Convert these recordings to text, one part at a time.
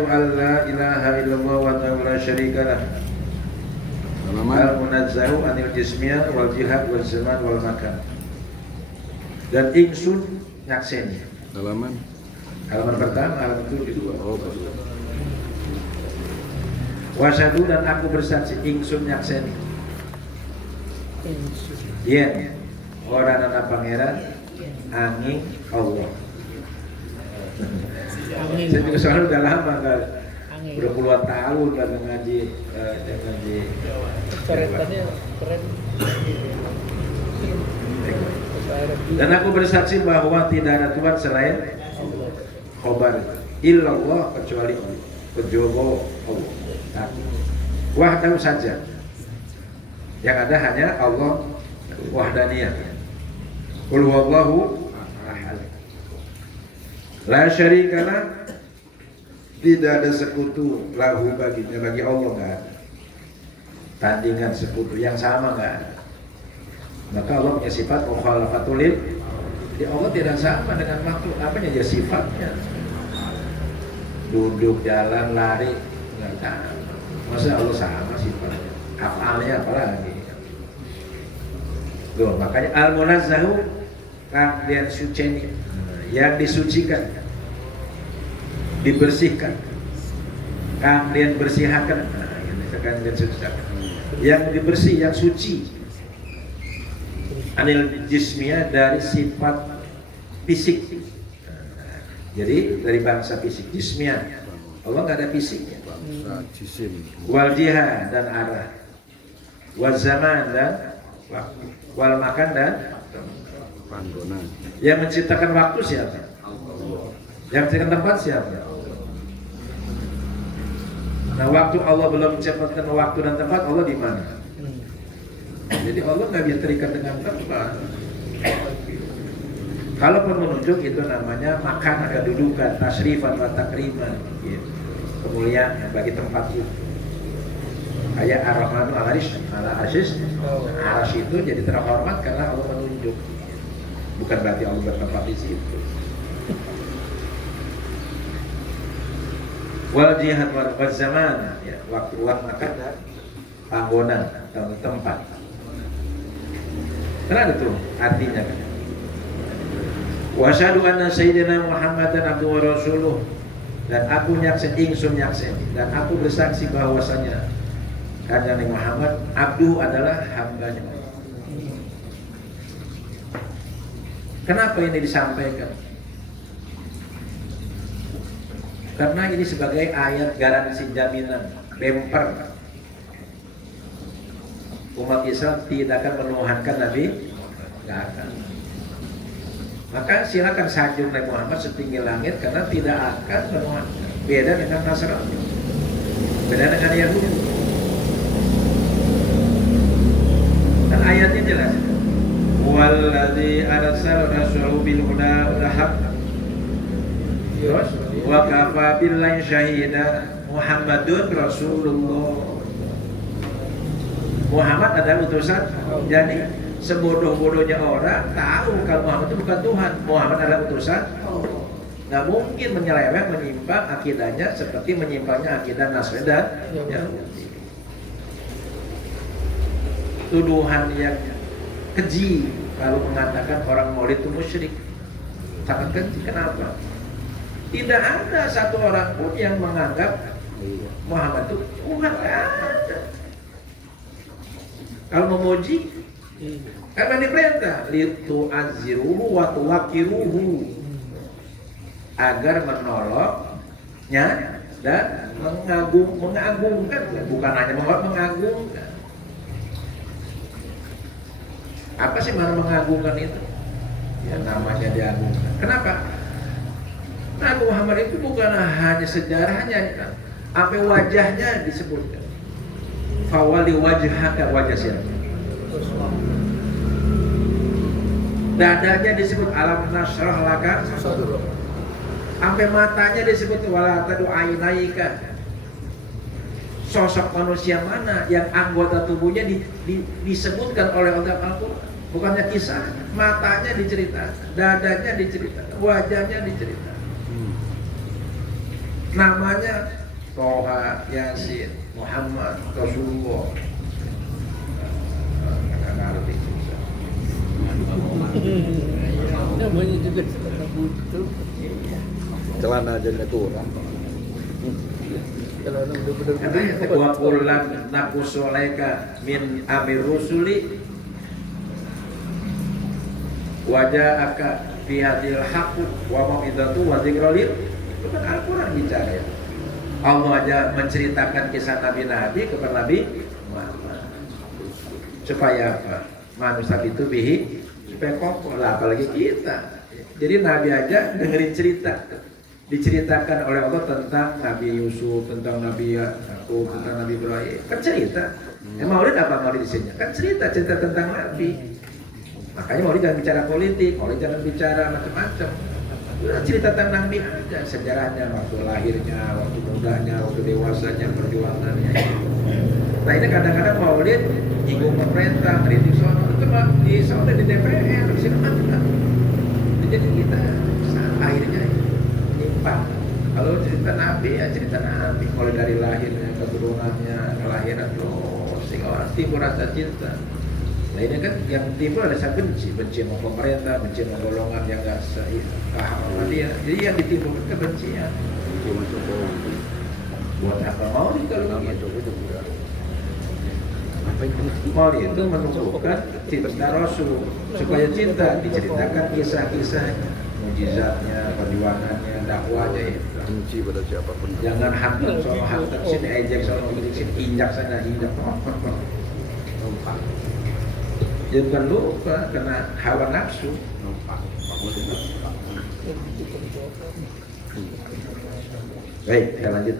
Asyhadu an la ilaha illallah wa la syarika lah. Al-munazzahu anil jismiyah wal jihad wal zaman wal makan. Dan ingsun nyakseni. Halaman Pertama, halaman kedua. Oh, betul. Wasyadu dan aku bersaksi ingsun nyakseni. Iya, orang anak pangeran angin Allah. Saya juga soalnya udah lama kan, udah puluhan tahun kan ngaji. Keren. Dan aku bersaksi bahwa tidak ada Tuhan selain khobar illallah kecuali Allah, kejobo Allah. Wahdahu saja. Yang ada hanya Allah wahdaniyah. Qul huwallahu ahad. La syarikalah, tidak ada sekutu lahu baginya, bagi Allah enggak ada. Tandingan sekutu yang sama enggak ada. Maka Allah punya sifat mukhalafatul lil. Jadi Allah tidak sama dengan makhluk. Apanya ya sifatnya? Duduk, jalan, lari, enggak sama. Masa Allah sama sifatnya? Afalnya apalagi? Loh, makanya al-munazzahu kang suci, yang disucikan, dibersihkan, kang bersihakan, yang dibersih, yang suci. Anil jismiyah, dari sifat fisik. Jadi dari bangsa fisik, jismiyah. Allah nggak ada fisiknya. Jisim. Wal jihad dan arah. Wal zaman dan waktu. Wal makan dan Panggonan. yang menciptakan waktu siapa? Yang menciptakan tempat siapa? Nah, waktu Allah belum menciptakan waktu dan tempat, Allah di mana? Jadi Allah nggak bisa terikat dengan tempat. Kalaupun menunjuk itu namanya makan, ada dudukan, tasrifan, takriman, gitu. Kemuliaan bagi tempat itu. Kayak Ar-Rahmanu ala Aziz, Arash itu jadi terhormat karena Allah menunjuk. Bukan berarti Allah bertempat di situ. Wal jihad wal zaman, ya, waktu makan dan panggonan atau tempat. Karena itu artinya kan. Wa asyhadu anna sayyidina Muhammadan abduhu wa rasuluh, dan aku nyakseni, ingsun nyakseni, dan aku bersaksi bahwasanya Kanjeng Muhammad abdu adalah hambanya. Kenapa ini disampaikan? Karena ini sebagai ayat garansi jaminan, bemper. Umat Islam tidak akan menuhankan Nabi, tidak akan. Maka silakan sanjung Nabi Muhammad setinggi langit karena tidak akan menuhankan. Beda dengan Nasrani, beda dengan Yahudi. Dan ayatnya jelas. Walladzi arsala rasulahu bil huda wal haqq. Wa kafa billahi syahida. Muhammadun Rasulullah. Muhammad adalah utusan. Jadi sebodoh-bodohnya orang tahu kalau Muhammad itu bukan Tuhan. Muhammad adalah utusan. Nggak mungkin menyeleweng, menyimpang akidahnya seperti menyimpangnya akidah Nasrani dan Yahudi. Tuduhan yang keji kalau mengatakan orang Maulid itu musyrik. Sangat keji. Kenapa? Tidak ada satu orang pun yang menganggap Muhammad itu Tuhan. Ada. Kalau memuji, karena diperintah litu azziruhu wa tuwaqiruhu, agar menolongnya dan mengagungkan, bukan hanya mengagungkan. Apa sih mana mengagungkan itu? Ya namanya diagungkan. Kenapa? Nabi Muhammad itu bukan hanya sejarahnya, sampai wajahnya disebutkan. Fawali wajhaka, wajah siapa? Dadanya disebut alam nasrah laka, sampai matanya disebut wala tadu ainaika. Sosok manusia mana yang anggota tubuhnya disebutkan oleh Al-Quran? Bukannya kisah, matanya diceritakan, dadanya diceritakan, wajahnya diceritakan. namanya Toha, Yasin, Muhammad, Rasulullah. Nggak ngerti susah. Namanya juga celana butuh. Celana aja nggak kurang. Celana udah bener-bener. Katanya wa kullan nakusoleka min amir rusuli waja'aka fi hadil haqq wa mau'izatu wa dzikralil. Itu kan Al-Qur'an bicara ya. Allah aja menceritakan kisah nabi-nabi kepada Nabi Muhammad. Supaya apa? Manusia itu bihi supaya kokoh lah, apalagi kita. Jadi Nabi aja dengerin cerita, diceritakan oleh Allah tentang Nabi Yusuf, tentang Nabi Yakub, tentang Nabi Ibrahim. Kan cerita. Maulid apa maulid isinya? Kan cerita tentang Nabi. Makanya maulid jangan bicara politik, maulid jangan bicara macam-macam. Udah cerita tentang Nabi aja, sejarahnya, waktu lahirnya, waktu mudanya, waktu dewasanya, perjuangannya. Nah ini kadang-kadang maulid nyinggung pemerintah, kritik soal itu mah di Saudi di DPR, di sini mana? Jadi kita akhirnya nyimpang. Kalau cerita Nabi ya cerita Nabi, mulai dari lahirnya, keturunannya, kelahiran terus, sehingga orang timbul rasa cinta. Nah ini kan yang timbul ada rasa benci sama pemerintah, benci sama golongan yang nggak paham sama dia. Jadi yang ditimbulkan kebencian. Buat apa mau kalau begitu? Maulid itu menunjukkan cinta Rasul, supaya cinta diceritakan kisah-kisah mujizatnya, perjuangannya, dakwahnya ya. Benci pada siapapun. Jangan hantam soal hantam sini, ejek soal sini, injak sana injak. Jangan lupa kena hawa nafsu. Baik, kita lanjut.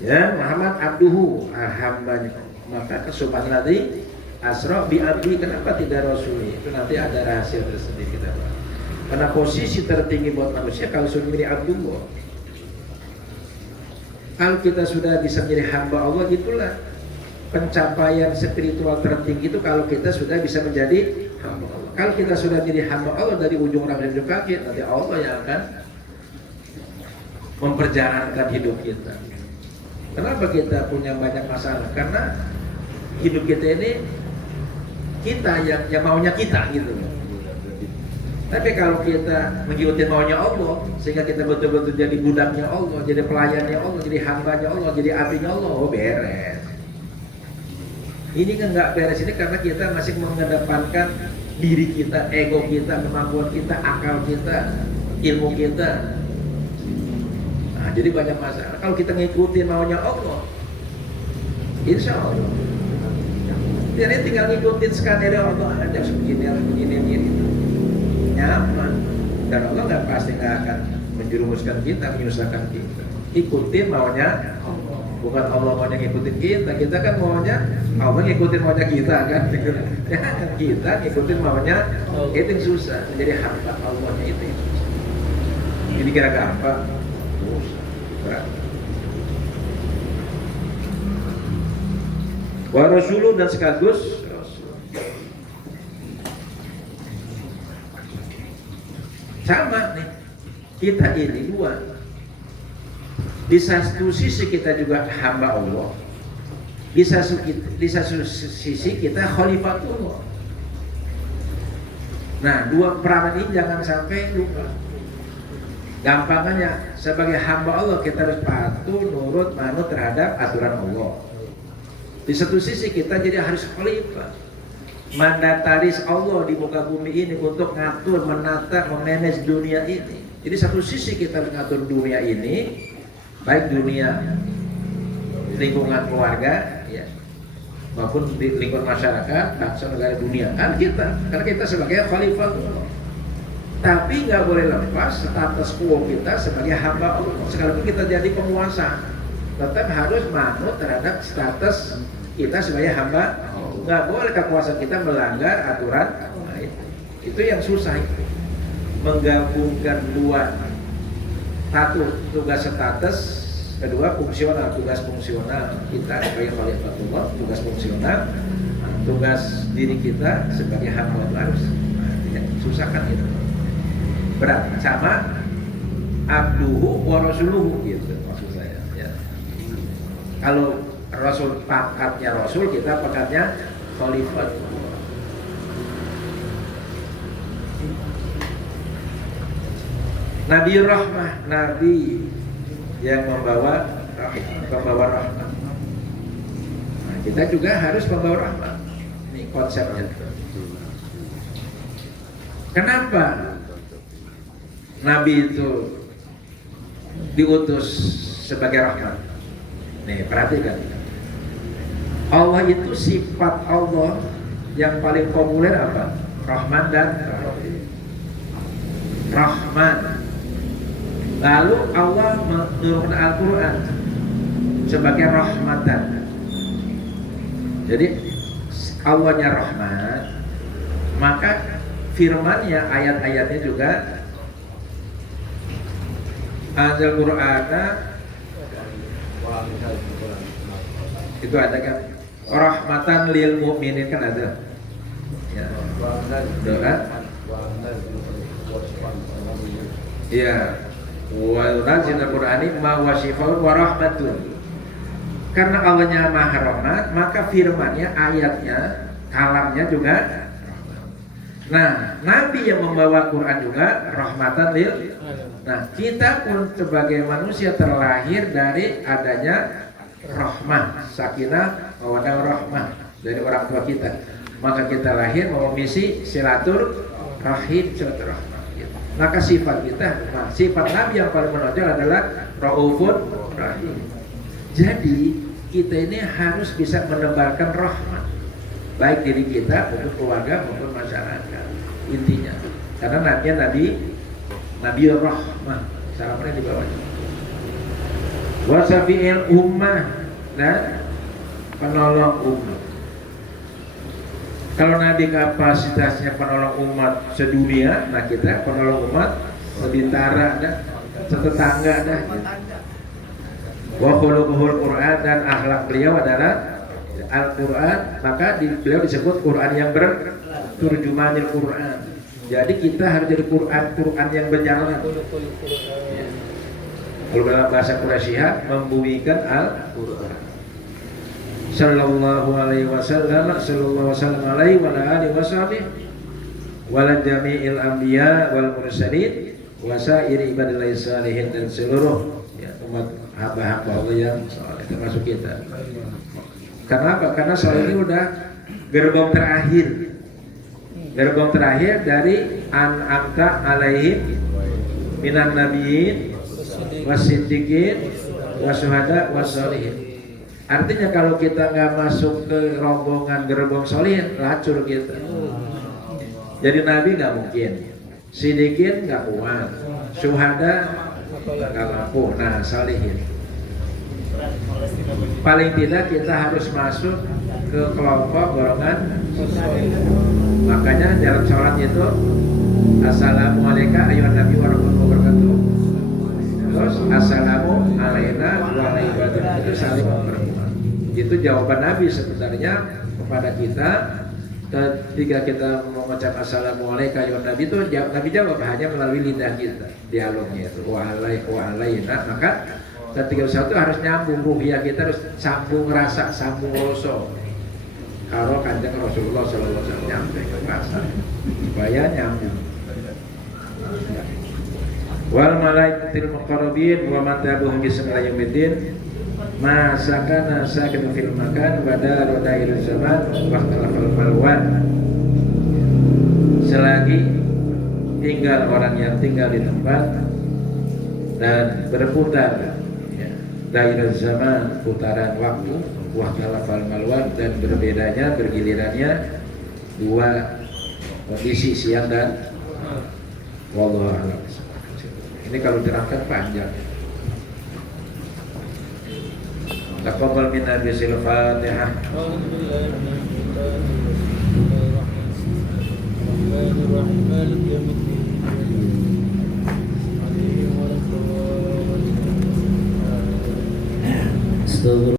Ya, Muhammad abduhu, hambanya. Maka subhanalladzi asra bi abdi, kenapa tidak rasuli? Itu nanti ada rahasia tersendiri kita bahas. Karena posisi tertinggi buat manusia kalau sudah menjadi abdullah. Kalau kita sudah bisa menjadi hamba Allah, itulah pencapaian spiritual tertinggi itu kalau kita sudah bisa menjadi hamba Allah. Kalau kita sudah menjadi hamba Allah dari ujung rambut hingga kaki, nanti Allah yang akan memperjalankan hidup kita. Kenapa kita punya banyak masalah? Karena hidup kita ini kita yang maunya kita gitu. Tapi kalau kita mengikuti maunya Allah, sehingga kita betul-betul jadi budaknya Allah, jadi pelayannya Allah, jadi hambanya Allah, jadi abdinya Allah, oh beres. Ini kan nggak beres ini karena kita masih mengedepankan diri kita, ego kita, kemampuan kita, akal kita, ilmu kita. Nah, jadi banyak masalah. Kalau kita ngikutin maunya Allah, insya Allah. Jadi tinggal ngikutin skenario Allah aja, begini. Nyaman. Dan Allah nggak pasti nggak akan menjerumuskan kita, menyusahkan kita. Ikutin maunya Allah. Bukan Allah maunya ngikutin kita. Kita kan maunya Allah ngikutin maunya kita kan. Ya, kita ngikutin maunya itu yang susah. Jadi hamba Allahnya itu yang susah. Jadi kira-kira apa? Susah. Berat. Wa rasuluh dan sekaligus sama nih, kita ini dua. Di satu sisi kita juga hamba Allah, di satu sisi kita khalifatullah. Nah, dua peranan ini jangan sampai lupa. Gampangannya, sebagai hamba Allah kita harus patuh, nurut, manut terhadap aturan Allah. Di satu sisi kita jadi harus khalifah, mandataris Allah di muka bumi ini untuk ngatur, menata, memanage dunia ini. Jadi satu sisi kita mengatur dunia ini, baik dunia lingkungan keluarga, ya, maupun di lingkungan masyarakat, bangsa, negara, dunia. Kan kita, karena kita sebagai khalifah Allah. Tapi nggak boleh lepas status quo kita sebagai hamba Allah. Sekalipun kita jadi penguasa, tetap harus manut terhadap status kita sebagai hamba. Nggak boleh kekuasaan kita melanggar aturan. Nah, itu yang susah itu. Menggabungkan dua, satu tugas status, kedua fungsional, tugas fungsional kita sebagai khalifatullah, tugas fungsional, tugas diri kita sebagai hamba harus. Nah, susah kan itu. Berat sama abduhu wa rasuluhu gitu maksud saya. Kalau Rasul pangkatnya Rasul, kita pangkatnya khalifat. Nabi rahmah, nabi yang membawa rahmah. Nah, kita juga harus membawa rahmah. Ini konsepnya. Kenapa nabi itu diutus sebagai rahmat? Nih, perhatikan. Allah itu sifat Allah yang paling populer apa? Rahman dan Rahim. Rahman. Lalu Allah menurunkan Al-Quran sebagai rahmatan. Jadi Allahnya rahmat, maka firmannya, ayat-ayatnya juga Al-Qur'ana itu ada kan, rahmatan lil mu'minin kan ada ya, kan? Ya, wa nazil Al-Qur'ani ma wasifun wa rahmatun. Karena Allahnya Maha Rahmat, maka firmannya, ayatnya, kalamnya juga. Nah, Nabi yang membawa Quran juga rahmatan lil. Nah, kita pun sebagai manusia terlahir dari adanya rahmah, sakinah, mawaddah rahmah dari orang tua kita. Maka kita lahir memiliki silaturahim, silaturahmah. Maka sifat kita, sifat Nabi yang paling menonjol adalah raufun rahim. Jadi kita ini harus bisa menebarkan rahmat, baik diri kita maupun keluarga maupun masyarakat, intinya. Karena Nabi rahmah, sarapannya di bawahnya. Wasafi'il ummah, dan penolong umat. Kalau Nabi kapasitasnya penolong umat sedunia, nah kita penolong umat sebintara dah, setetangga dah. Wa khuluquhul Quran, dan akhlak beliau adalah Al-Quran, maka beliau disebut Quran yang berturjumanil Quran. Jadi kita harus jadi Quran yang berjalan. Ya. Kalau dalam bahasa Quraisyah, membumikan Al-Quran. Sallallahu alaihi wasallam, sallallahu alaihi wa alihi wasallam, wala jami'il anbiya wal mursalin, wa sairi ibadillahi salihin, dan seluruh ya, umat hamba-hamba Allah yang saleh, termasuk kita. Kenapa? Karena soal ini udah gerbong terakhir. Gerbong terakhir dari an'amta alaihim minan nabiyyin wasiddiqin wasyuhada wassalihin. Artinya kalau kita nggak masuk ke rombongan gerbong solihin, lacur kita. Jadi Nabi nggak mungkin, siddiqin nggak kuat, syuhada nggak mampu. Nah, salihin. Paling tidak kita harus masuk ke kelompok golongan. Makanya dalam sholat itu, assalamualaikum ayuhan nabi warahmatullahi wabarakatuh. Terus assalamu alaina wa ala ibadillah, itu saling berhubungan. Itu jawaban Nabi sebenarnya kepada kita ketika kita mengucap assalamualaikum ayuhan nabi, itu Nabi jawab hanya melalui lidah kita, dialognya itu wa alaina. Maka ketika satu harus nyambung, ruhiyah kita harus sambung rasa, sambung rasa. Kalau kanjeng Rasulullah SAW nyampe ke rasa supaya nyambung. Wal malaikatil muqarrabin wa man tabi'ahum bi yaumiddin ma sakana sakinu fil makan wa daru dairul zaman wa khalaqal malwan. Selagi tinggal orang yang tinggal di tempat dan berputar ya, dairul zaman, putaran waktu, wa khalaqal malwan, dan berbedanya, bergilirannya dua kondisi, siang dan wallahu a'lam. Ini kalau diterangkan panjang. Taqabbal minna bisil Fatihah. Astagfirullah.